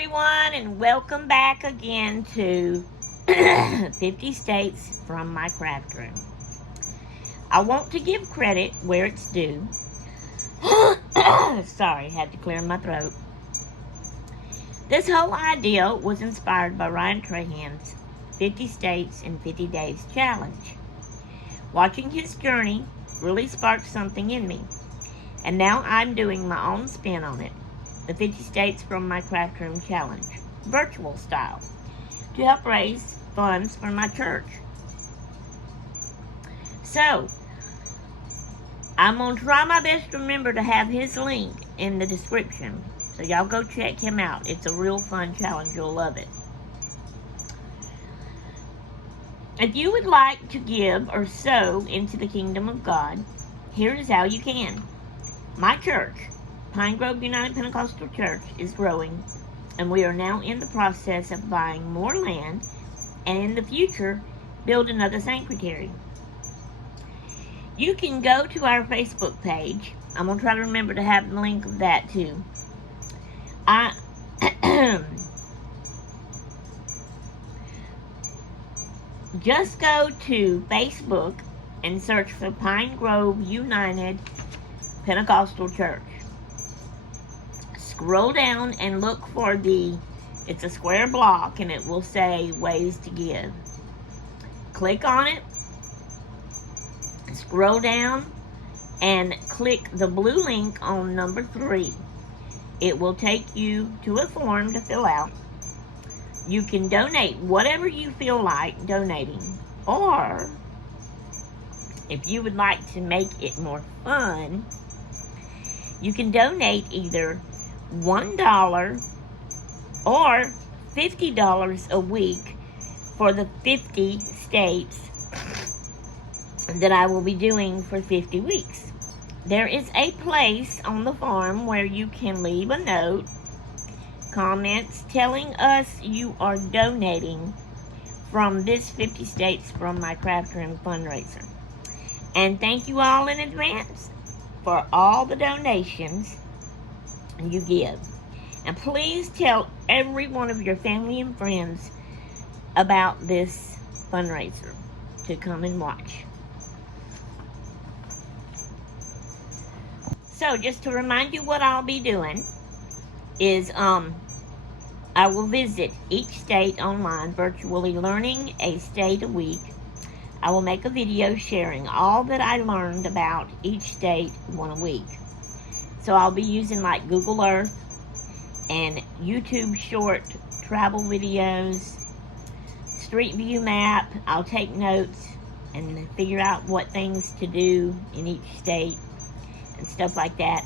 everyone, and welcome back again to 50 States from my craft room. I want to give credit where it's due. Sorry, had to clear my throat. This whole idea was inspired by Ryan Trahan's 50 States in 50 Days challenge. Watching his journey really sparked something in me, and now I'm doing my own spin on it. The 50 States from my craft room challenge, virtual style, to help raise funds for my church. So, I'm going to try my best to remember to have his link in the description. So y'all go check him out. It's a real fun challenge. You'll love it. If you would like to give or sow into the kingdom of God, here is how you can. My church, Pine Grove United Pentecostal Church, is growing, and we are now in the process of buying more land and in the future build another sanctuary. You can go to our Facebook page. I'm going to try to remember to have the link of that too. Just go to Facebook and search for Pine Grove United Pentecostal Church. Scroll down and look for it's a square block, and it will say ways to give. Click on it, scroll down, and click the blue link on number 3. It will take you to a form to fill out. You can donate whatever you feel like donating, or if you would like to make it more fun, you can donate either $1 or $50 a week for the 50 states that I will be doing for 50 weeks. There is a place on the form where you can leave a note, comments telling us you are donating from this 50 States from my craft room fundraiser. And thank you all in advance for all the donations you give. And please tell every one of your family and friends about this fundraiser to come and watch. So just to remind you what I'll be doing is I will visit each state online, virtually learning a state a week. I will make a video sharing all that I learned about each state one a week. So I'll be using like Google Earth and YouTube short travel videos, Street View map. I'll take notes and figure out what things to do in each state and stuff like that.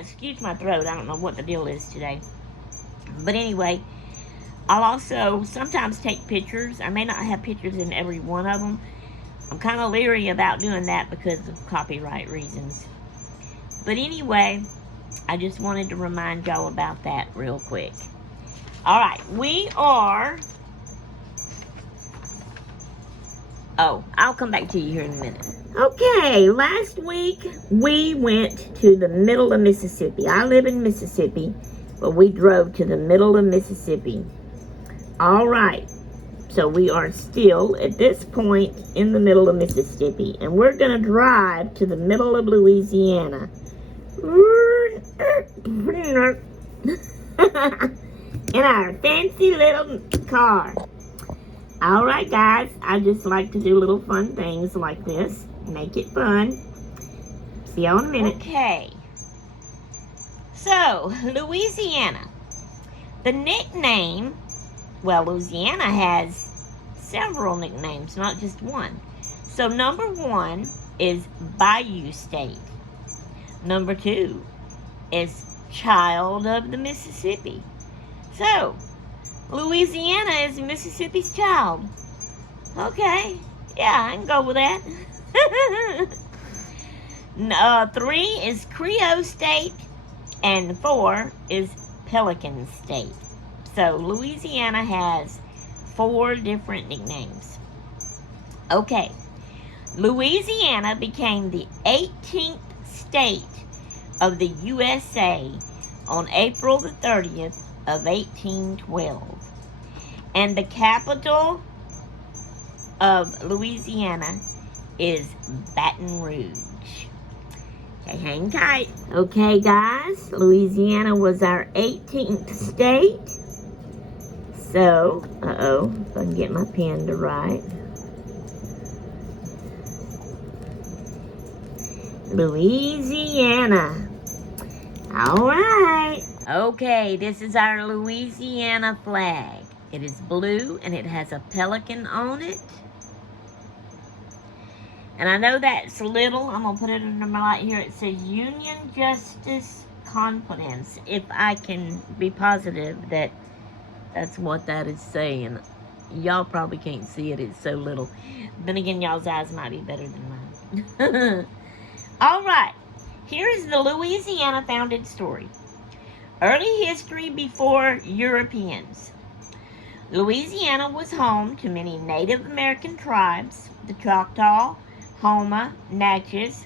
Excuse my throat. I don't know what the deal is today. But anyway, I'll also sometimes take pictures. I may not have pictures in every one of them. I'm kind of leery about doing that because of copyright reasons. But anyway, I just wanted to remind y'all about that real quick. Alright, I'll come back to you here in a minute. Okay, last week we went to the middle of Mississippi. I live in Mississippi, but we drove to the middle of Mississippi. Alright, so we are still at this point in the middle of Mississippi, and we're going to drive to the middle of Louisiana. In our fancy little car. Alright guys, I just like to do little fun things like this. Make it fun. See y'all in a minute. Okay. So, Louisiana. The nickname, well, Louisiana has several nicknames, not just one. So number 1 is Bayou State. Number 2 is Child of the Mississippi. So, Louisiana is Mississippi's child. Okay, yeah, I can go with that. 3 is Creole State, and 4 is Pelican State. So, Louisiana has 4 different nicknames. Okay, Louisiana became the 18th state of the USA on April the 30th of 1812. And the capital of Louisiana is Baton Rouge. Okay, hang tight. Okay, guys, Louisiana was our 18th state. So, if I can get my pen to write. Louisiana. All right. Okay, this is our Louisiana flag. It is blue and it has a pelican on it. And I know that's little. I'm going to put it under my light here. It says Union Justice Confidence. If I can be positive that that's what that is saying. Y'all probably can't see it. It's so little. Then again, y'all's eyes might be better than mine. All right. Here is the Louisiana founded story. Early history before Europeans. Louisiana was home to many Native American tribes, the Choctaw, Houma, Natchez.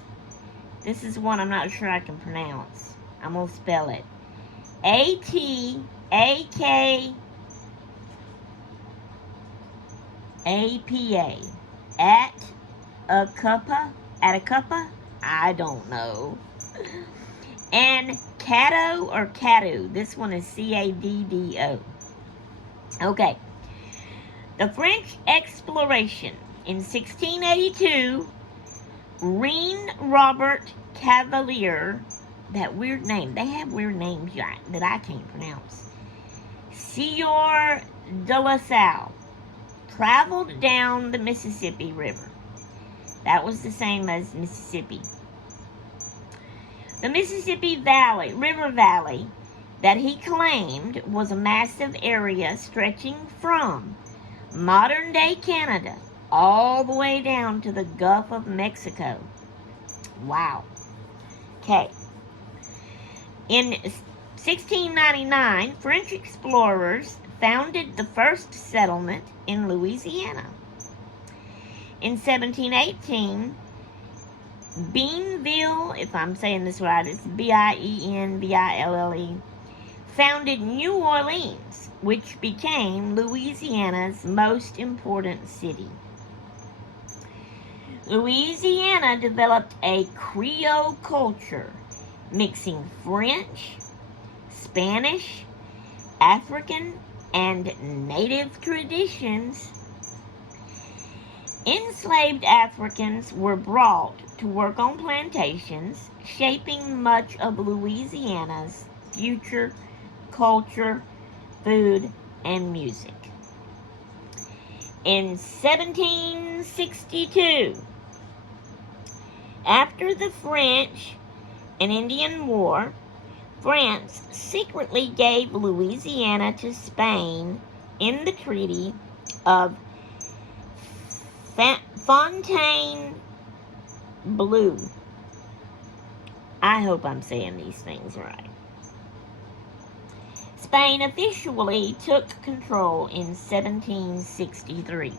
This is one I'm not sure I can pronounce. I'm going to spell it. A-T-A-K-A-P-A. Atacapa? I don't know. And Caddo or Caddo. This one is C-A-D-D-O. Okay. The French exploration. In 1682, Rene Robert Cavelier, that weird name. They have weird names that I can't pronounce. Sieur de La Salle traveled down the Mississippi River. That was the same as Mississippi. The Mississippi Valley, River Valley, that he claimed was a massive area stretching from modern-day Canada all the way down to the Gulf of Mexico. Wow. Okay. In 1699, French explorers founded the first settlement in Louisiana. In 1718, Bienville, if I'm saying this right, it's B-I-E-N-V-I-L-L-E, founded New Orleans, which became Louisiana's most important city. Louisiana developed a Creole culture, mixing French, Spanish, African, and Native traditions. Enslaved Africans were brought to work on plantations, shaping much of Louisiana's future culture, food, and music. In 1762, after the French and Indian War, France secretly gave Louisiana to Spain in the Treaty of Fontainebleau. I hope I'm saying these things right. Spain officially took control in 1763.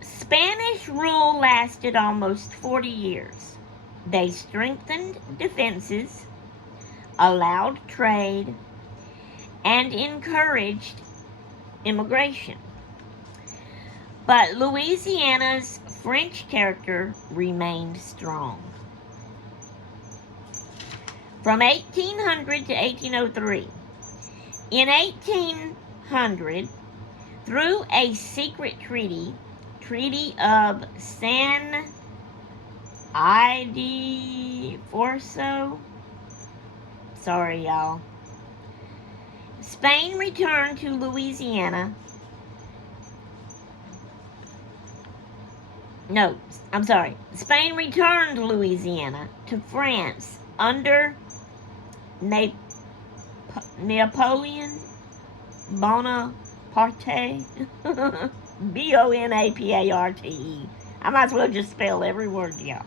Spanish rule lasted almost 40 years. They strengthened defenses, allowed trade, and encouraged immigration. But Louisiana's French character remained strong. From 1800 to 1803. In 1800, through a secret treaty of San Ildefonso, sorry y'all, Spain returned to Louisiana. No, I'm sorry. Spain returned Louisiana to France under Napoleon Bonaparte. Bonaparte. I might as well just spell every word, y'all.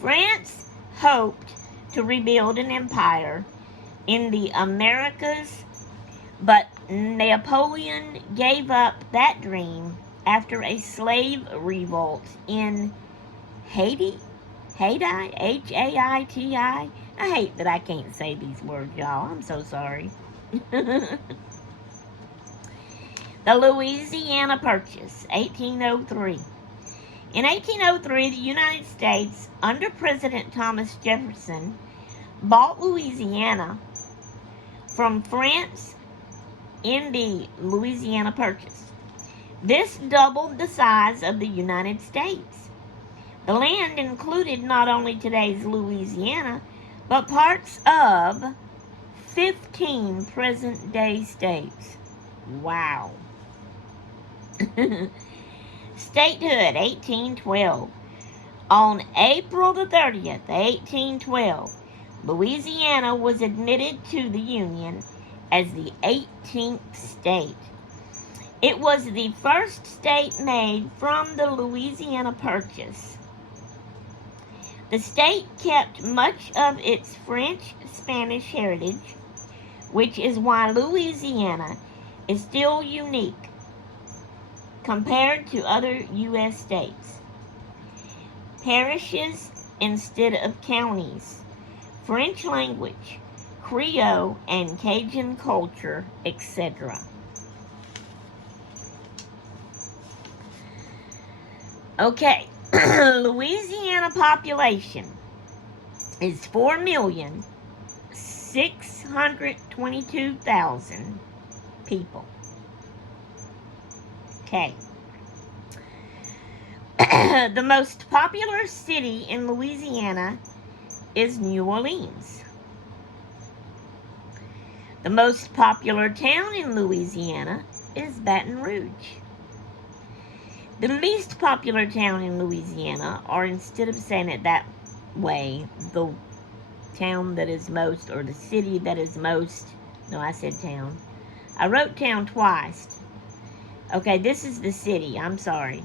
France hoped to rebuild an empire in the Americas, but Napoleon gave up that dream after a slave revolt in Haiti. Haiti, Haiti. I hate that I can't say these words, y'all. I'm so sorry. The Louisiana Purchase, 1803. In 1803, the United States, under President Thomas Jefferson, bought Louisiana from France in the Louisiana Purchase. This doubled the size of the United States. The land included not only today's Louisiana, but parts of 15 present-day states. Wow. Statehood, 1812. On April the 30th, 1812, Louisiana was admitted to the Union as the 18th state. It was the first state made from the Louisiana Purchase. The state kept much of its French-Spanish heritage, which is why Louisiana is still unique compared to other U.S. states. Parishes instead of counties, French language, Creole and Cajun culture, etc. Okay, Louisiana population is 4,622,000 people. Okay. The most popular city in Louisiana is New Orleans. The most popular town in Louisiana is Baton Rouge. The least popular town in Louisiana, or instead of saying it that way, the town that is most, or the city that is most, no, I said town. I wrote town twice. Okay, this is the city, I'm sorry.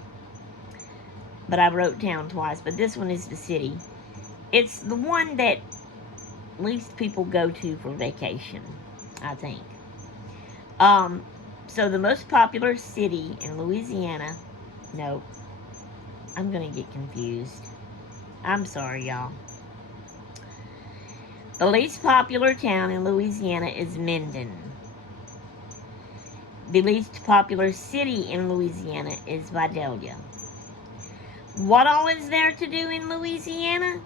But I wrote town twice, but this one is the city. It's the one that least people go to for vacation, I think. So the most popular city in Louisiana, no, I'm gonna get confused. I'm sorry, y'all. The least popular town in Louisiana is Minden. The least popular city in Louisiana is Vidalia. What all is there to do in Louisiana?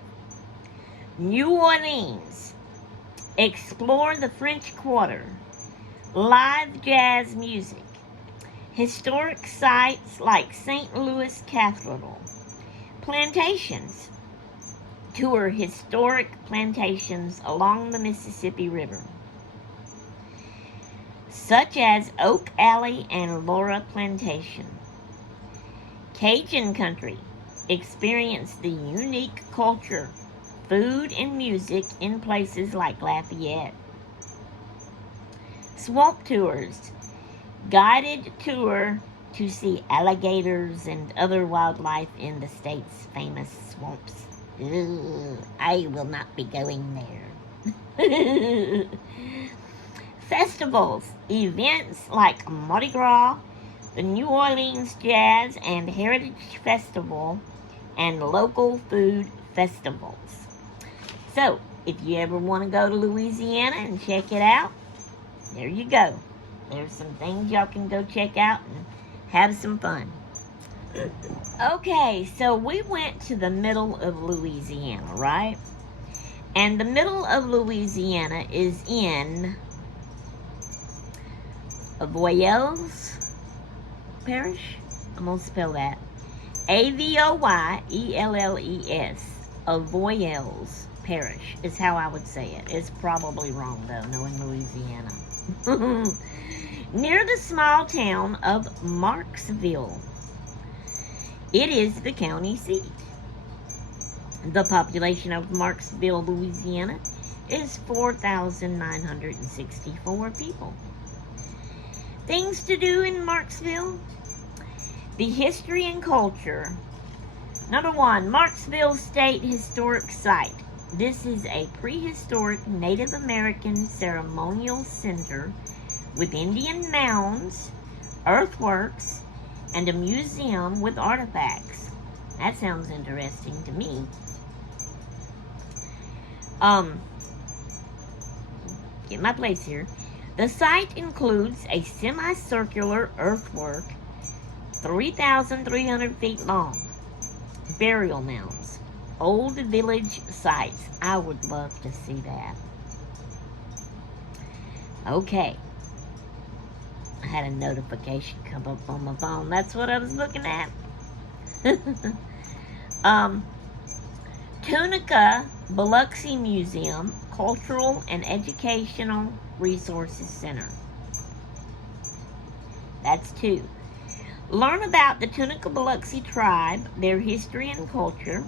New Orleans. Explore the French Quarter. Live jazz music. Historic sites like St. Louis Cathedral. Plantations. Tour historic plantations along the Mississippi River, such as Oak Alley and Laura Plantation. Cajun country. Experience the unique culture, food, and music in places like Lafayette. Swamp tours. Guided tour to see alligators and other wildlife in the state's famous swamps. Ugh, I will not be going there. Festivals. Events like Mardi Gras, the New Orleans Jazz and Heritage Festival, and local food festivals. So, if you ever want to go to Louisiana and check it out, there you go. There's some things y'all can go check out and have some fun. Okay, so we went to the middle of Louisiana, right? And the middle of Louisiana is in Avoyelles Parish. I'm going to spell that. Avoyelles. Avoyelles Parish is how I would say it. It's probably wrong, though, knowing Louisiana. Near the small town of Marksville. It is the county seat. The population of Marksville, Louisiana is 4,964 people. Things to do in Marksville. The history and culture. Number 1, Marksville State Historic Site. This is a prehistoric Native American ceremonial center with Indian mounds, earthworks, and a museum with artifacts. That sounds interesting to me. Um, get my place here. The site includes a semicircular earthwork 3,300 feet long, burial mounds, old village sites. I would love to see that. Okay. I had a notification come up on my phone. That's what I was looking at. Tunica Biloxi Museum, Cultural and Educational Resources Center. That's 2. Learn about the Tunica Biloxi tribe, their history and culture.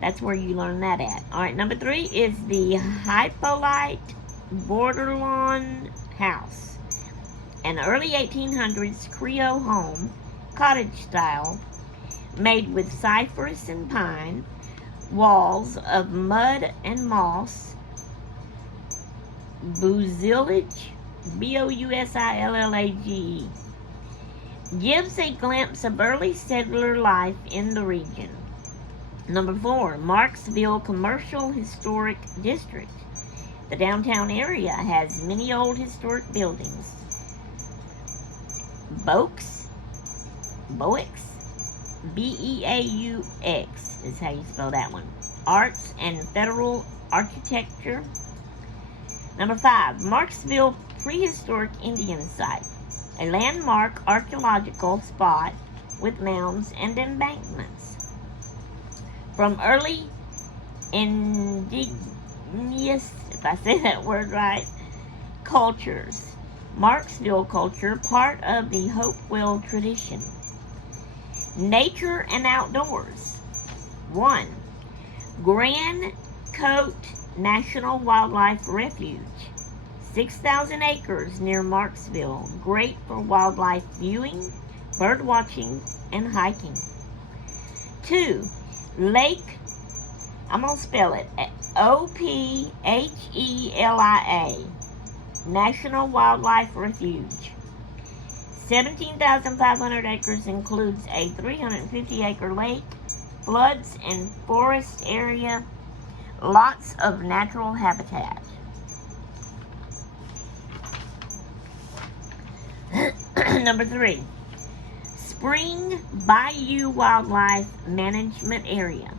That's where you learn that at. All right, number 3 is the Hippolyte Borderlawn House, an early 1800s Creole home, cottage style, made with cypress and pine, walls of mud and moss, bousilage, Bousilage, gives a glimpse of early settler life in the region. Number 4, Marksville Commercial Historic District. The downtown area has many old historic buildings. Beaux, B-E-A-U-X is how you spell that one. Arts and Federal Architecture. Number 5, Marksville Prehistoric Indian Site, a landmark archaeological spot with mounds and embankments. From early indigenous, if I say that word right, cultures, Marksville culture, part of the Hopewell tradition. Nature and outdoors. 1, Grand Cote National Wildlife Refuge, 6,000 acres near Marksville, great for wildlife viewing, bird watching, and hiking. 2, Lake, I'm going to spell it, Ophelia, National Wildlife Refuge. 17,500 acres, includes a 350-acre lake, floods and forest area, lots of natural habitat. Number 3, Spring Bayou Wildlife Management Area.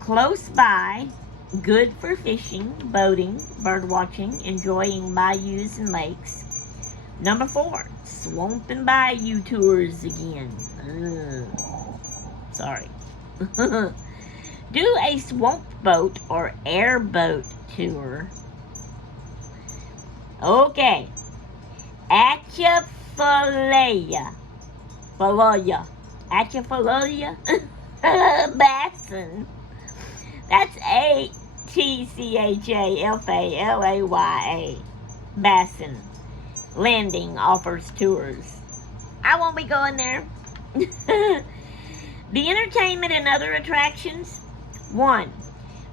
Close by, good for fishing, boating, bird watching, enjoying bayous and lakes. Number 4, Swamp and Bayou Tours again. Sorry. Do a swamp boat or airboat tour. Okay. Atchafalaya Basin. That's Atchafalaya Basin. Landing offers tours. I won't be going there. The entertainment and other attractions. 1,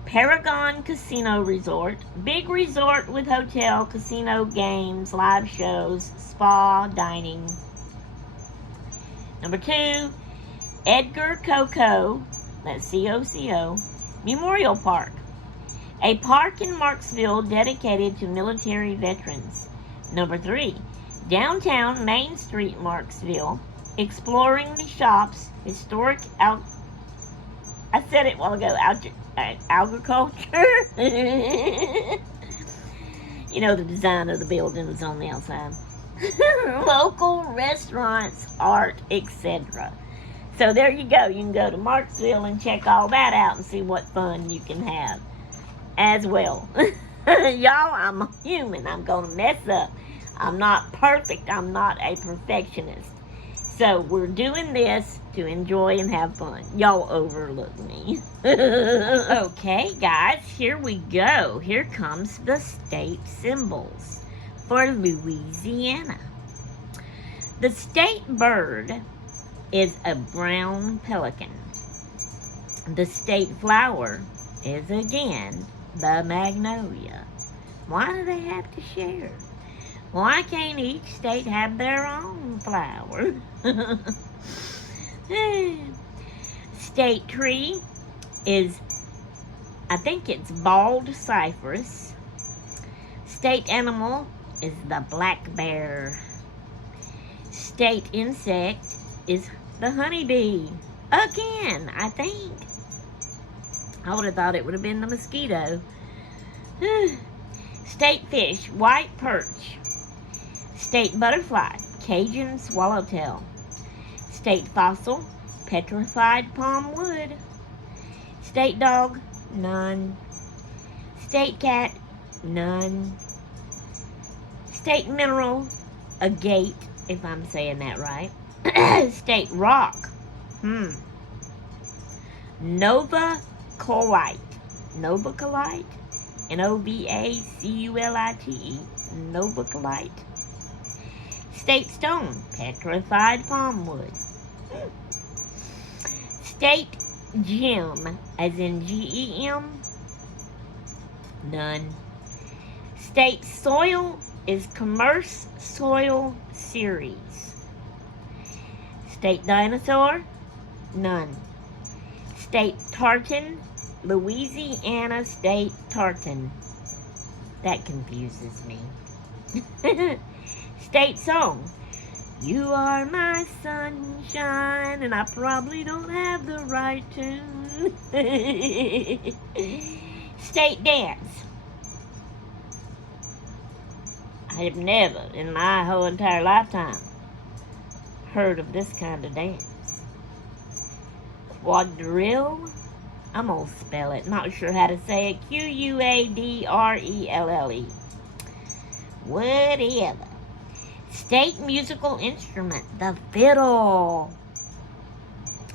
Paragon Casino Resort. Big resort with hotel, casino, games, live shows, spa, dining. Number 2, Edgar Coco, that's C-O-C-O, Memorial Park. A park in Marksville dedicated to military veterans. Number 3, downtown Main Street, Marksville, exploring the shops, historic I said it a while ago, agriculture. You know, the design of the buildings on the outside. Local restaurants, art, etc. So there you go. You can go to Marksville and check all that out and see what fun you can have as well. Y'all, I'm human. I'm going to mess up. I'm not perfect. I'm not a perfectionist. So we're doing this to enjoy and have fun. Y'all overlook me. Okay, guys, here we go. Here comes the state symbols for Louisiana. The state bird is a brown pelican. The state flower is again the magnolia. Why do they have to share? Why can't each state have their own flower? State tree is I think it's bald cypress. State animal is the black bear. State insect is the honeybee. Again, I think. I would have thought it would have been the mosquito. State fish, white perch. State butterfly, Cajun swallowtail. State fossil, petrified palm wood. State dog, none. State cat, none. State mineral, agate, if I'm saying that right. State rock, Novaculite. Novaculite, Novaculite. Novaculite. State stone, petrified palm wood. State gem, as in GEM, none. State soil is Commerce Soil Series. State dinosaur, none. State tartan, Louisiana state tartan. That confuses me. State song, you are my sunshine, and I probably don't have the right tune. State dance. I have never in my whole entire lifetime heard of this kind of dance. Quadrille. I'm going to spell it. Not sure how to say it. Quadrelle. Whatever. State musical instrument. The fiddle.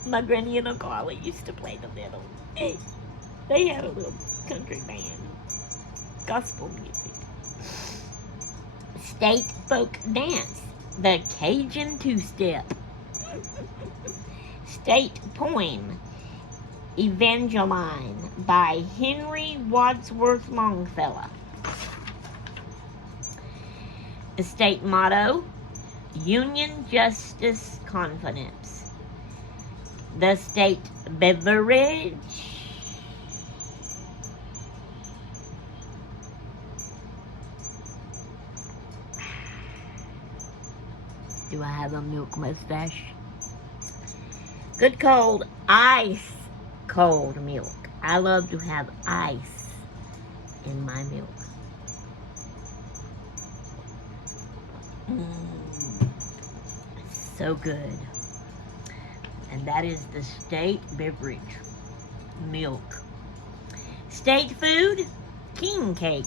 My granny and Uncle Ollie used to play the fiddle. They had a little country band. Gospel music. State folk dance. The Cajun two-step. State poem. Evangeline by Henry Wadsworth Longfellow. The state motto, Union, Justice, Confidence. The state beverage, do I have a milk mustache? Good cold, ice cold milk. I love to have ice in my milk. So good. And that is the state beverage, milk. State food, king cake.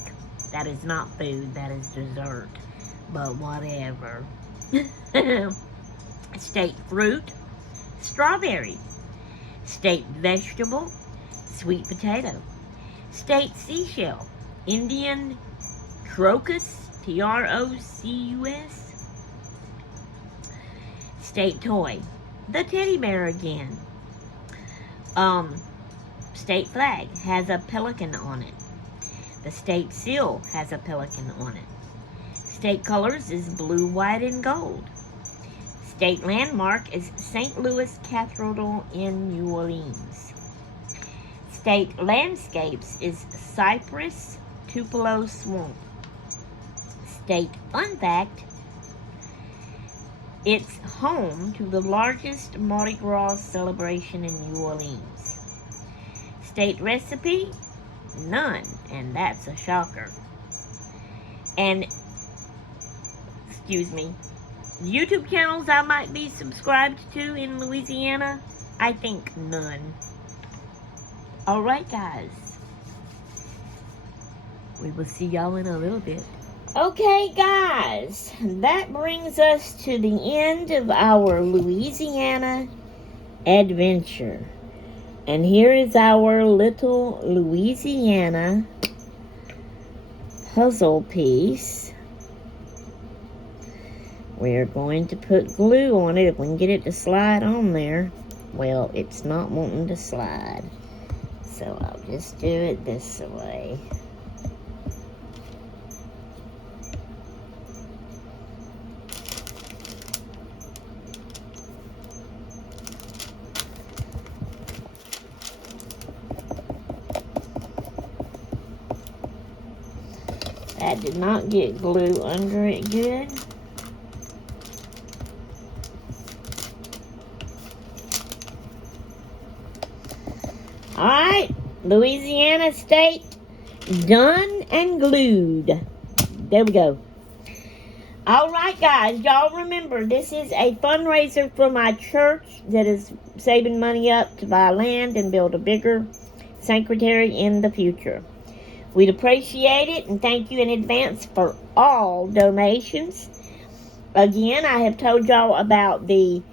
That is not food, that is dessert. But whatever. State fruit, strawberry. State vegetable, sweet potato. State seashell, Indian crocus, Trocus. State toy, the teddy bear again. State flag has a pelican on it. The state seal has a pelican on it. State colors is blue, white, and gold. State landmark is St. Louis Cathedral in New Orleans. State landscapes is Cypress Tupelo Swamp. State fun fact, it's home to the largest Mardi Gras celebration in New Orleans. State recipe, none, and that's a shocker. And, excuse me, YouTube channels I might be subscribed to in Louisiana, I think none. Alright guys, we will see y'all in a little bit. Okay guys, that brings us to the end of our Louisiana adventure. And here is our little Louisiana puzzle piece. We're going to put glue on it if we can get it to slide on there. Well, it's not wanting to slide. So I'll just do it this way. That did not get glue under it good. Alright, Louisiana State done and glued. There we go. Alright guys, y'all remember this is a fundraiser for my church that is saving money up to buy land and build a bigger sanctuary in the future. We'd appreciate it and thank you in advance for all donations. Again, I have told y'all about the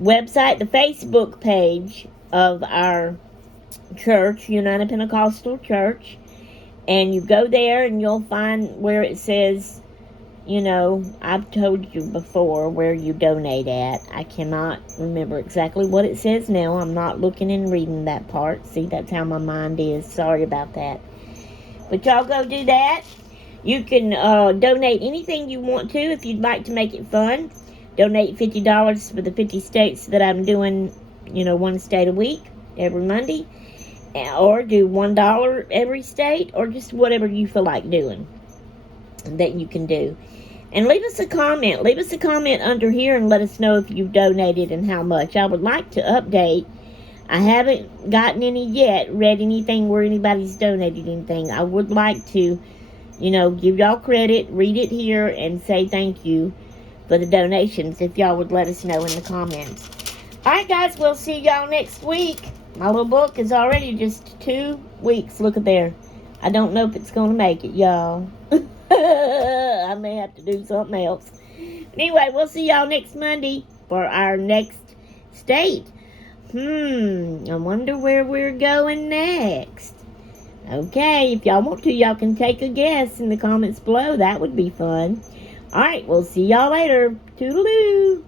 website, the Facebook page of our church, United Pentecostal Church, and you go there and you'll find where it says, you know, I've told you before where you donate at. I cannot remember exactly what it says now. I'm not looking and reading that part. See, that's how my mind is. Sorry about that. But y'all go do that. You can donate anything you want to if you'd like to make it fun. Donate $50 for the 50 states that I'm doing, you know, one state a week, every Monday. Or do $1 every state, or just whatever you feel like doing that you can do. And leave us a comment. Leave us a comment under here and let us know if you've donated and how much. I would like to update. I haven't gotten any yet, read anything where anybody's donated anything. I would like to, you know, give y'all credit, read it here, and say thank you for the donations if y'all would let us know in the comments. Alright guys, we'll see y'all next week. My little book is already just 2 weeks. Look at there. I don't know if it's going to make it, y'all. I may have to do something else. Anyway, we'll see y'all next Monday for our next state. I wonder where we're going next. Okay, if y'all want to, y'all can take a guess in the comments below. That would be fun. Alright, we'll see y'all later. Toodaloo.